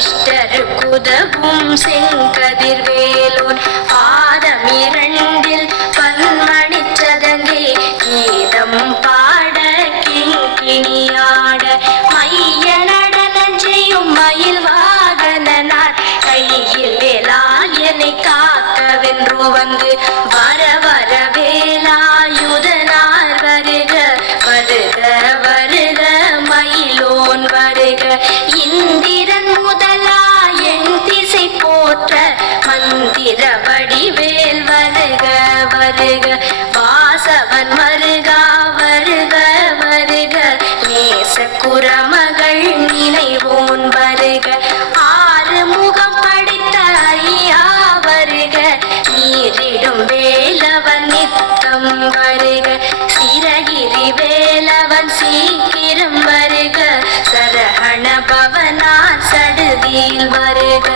சிஷ்டருக்குதவும் செங்கதிர்வேலோன் பாதமிரண்டில் பன்மணிச்சதங்கே கீதம் பாட கிங்கிணியாட மைய நடனம் செய்யும் மயில் வாகனார் கையில் வேலாயனை காக்கவென்று வந்து வர வர வேலாயுதனார் வருக வருக வருக மயிலோன் வருக இந்திரன் முதலா என் திசை போற்ற மந்திர வடிவேல் வருக வருக வாசவன் வருகா வருக வருக நேச குரமகள் நினைவோன் வருக ஆறு முகம் படைத்த ஐயா வருக நீரிடும் வேலவன் நித்தம் வருக சிரகிரி வேலவன் சீக்கிரம் வருக சரஹண பவனார் சடுதியில் வருக.